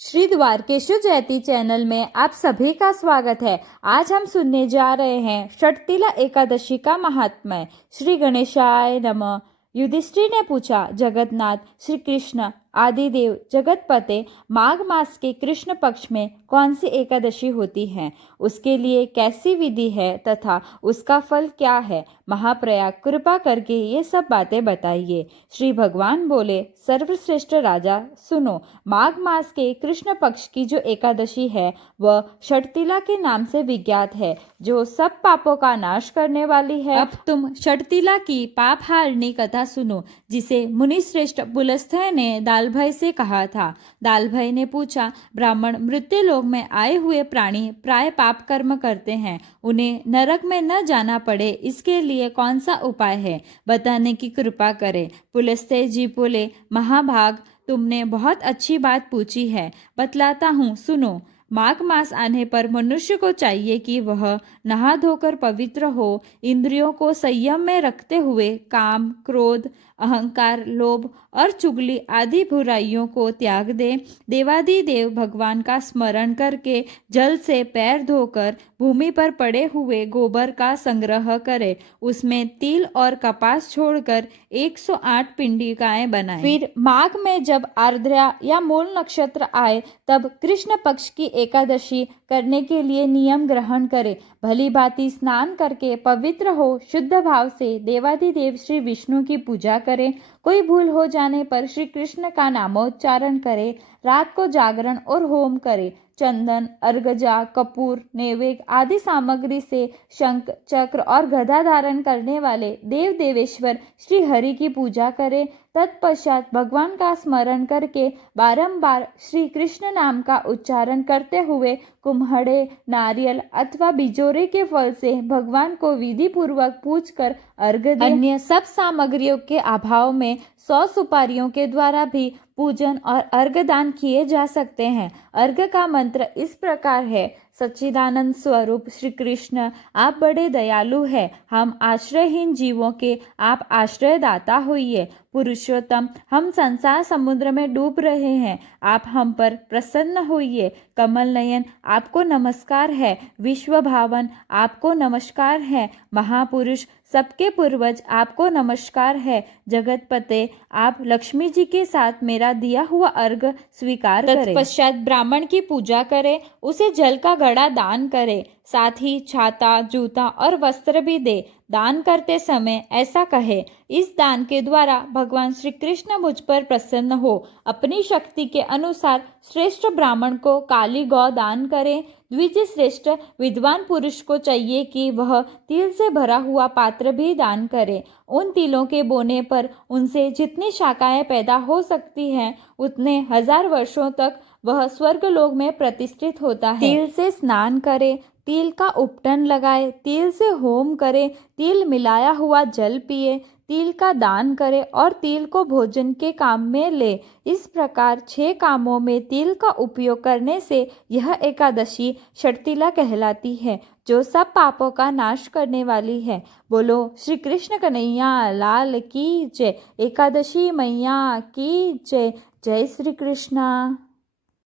श्री द्वारकेश्वर जयती चैनल में आप सभी का स्वागत है। आज हम सुनने जा रहे हैं षटतिला एकादशी का महात्म्य। श्री गणेशाय नमः। युधिष्ठिर ने पूछा, जगन्नाथ श्री कृष्ण आदिदेव जगतपते, माघ मास के कृष्ण पक्ष में कौन सी एकादशी होती है, उसके लिए कैसी विधि है तथा उसका फल क्या है? महाप्रयाग कृपा करके ये सब बातें बताइए। श्री भगवान बोले, सर्वश्रेष्ठ राजा सुनो, माघ मास के कृष्ण पक्ष की जो एकादशी है वह षटतिला के नाम से विज्ञात है, जो सब पापों का नाश करने वाली है। अब तुम षटतिला की पाप हारनी कथा सुनो, जिसे मुनि श्रेष्ठ पुलस्त्य ने दालभय से कहा था। दालभय ने पूछा, ब्राह्मण मृत्यु लोक में आए हुए प्राणी प्राय पाप कर्म करते हैं, उन्हें नरक में न जाना पड़े, इसके लिए कौन सा उपाय है, बताने की कृपा करें। पुलस्त्य जी बोले, महाभाग, तुमने बहुत अच्छी बात पूछी है, बतलाता हूँ, सुनो। माघ मास आने पर मनुष्य को चाहिए कि वह नहा धोकर पवित्र हो, इंद्रियों को संयम में रखते हुए काम, क्रोध, अहंकार, लोभ और चुगली आदि बुराइयों को त्याग दे। देवादिदेव भगवान का स्मरण करके जल से पैर धोकर भूमि पर पड़े हुए गोबर का संग्रह करे, उसमें तिल और कपास छोड़कर 108 पिंडिकाएं बनाए। फिर माघ में जब आर्द्रा या मूल नक्षत्र आए तब कृष्ण पक्ष की एकादशी करने के लिए नियम ग्रहण करे। भली भांति स्नान करके पवित्र हो शुद्ध भाव से देवादिदेव श्री विष्णु की पूजा करें। कोई भूल हो जाने पर श्री कृष्ण का नामोच्चारण करे। रात को जागरण और होम करे। चंदन, अर्गजा, कपूर, नैवेद्य आदि सामग्री से शंख, चक्र और गदा धारण करने वाले देव देवेश्वर श्री हरि की पूजा करें। तत्पश्चात भगवान का स्मरण करके बारंबार श्री कृष्ण नाम का उच्चारण करते हुए कुम्हड़े, नारियल अथवा बिजोरे के फल से भगवान को विधि पूर्वक पूजकर अर्घ दें। अन्य सब सामग्रियों के अभाव में 100 सुपारियों के द्वारा भी पूजन और अर्घ दान किए जा सकते हैं। अर्घ का मंत्र इस प्रकार है, सच्चिदानंद स्वरूप श्री कृष्ण, आप बड़े दयालु हैं, हम आश्रयहीन जीवों के आप आश्रयदाता होइए। पुरुषोत्तम, हम संसार समुद्र में डूब रहे हैं, आप हम पर प्रसन्न होइए। कमल नयन, आपको नमस्कार है। विश्व भावन, आपको नमस्कार है। महापुरुष, सबके पूर्वज, आपको नमस्कार है। जगतपते, आप लक्ष्मी जी के साथ मेरा दिया हुआ अर्घ स्वीकार करें। तत्पश्चात ब्राह्मण की पूजा करें, उसे जल का घड़ा दान करें, साथ ही छाता, जूता और वस्त्र भी दे। दान करते समय ऐसा कहे, इस दान के द्वारा भगवान श्री कृष्ण मुझ पर प्रसन्न हो। अपनी शक्ति के अनुसार श्रेष्ठ ब्राह्मण को काली गौ दान करें। द्विज श्रेष्ठ विद्वान पुरुष को चाहिए कि वह तिल से भरा हुआ पात्र भी दान करे। उन तिलों के बोने पर उनसे जितनी शाखाएं पैदा हो सकती हैं, उतने 1000 वर्षों तक वह स्वर्गलोक में प्रतिष्ठित होता है। तिल से स्नान करे, तिल का उपटन लगाए, तिल से होम करे, तिल मिलाया हुआ जल पिए, तिल का दान करे और तिल को भोजन के काम में ले। इस प्रकार 6 कामों में तिल का उपयोग करने से यह एकादशी षटतिला कहलाती है, जो सब पापों का नाश करने वाली है। बोलो श्री कृष्ण कन्हैया लाल की जय। एकादशी मैया की जय। जय श्री कृष्णा।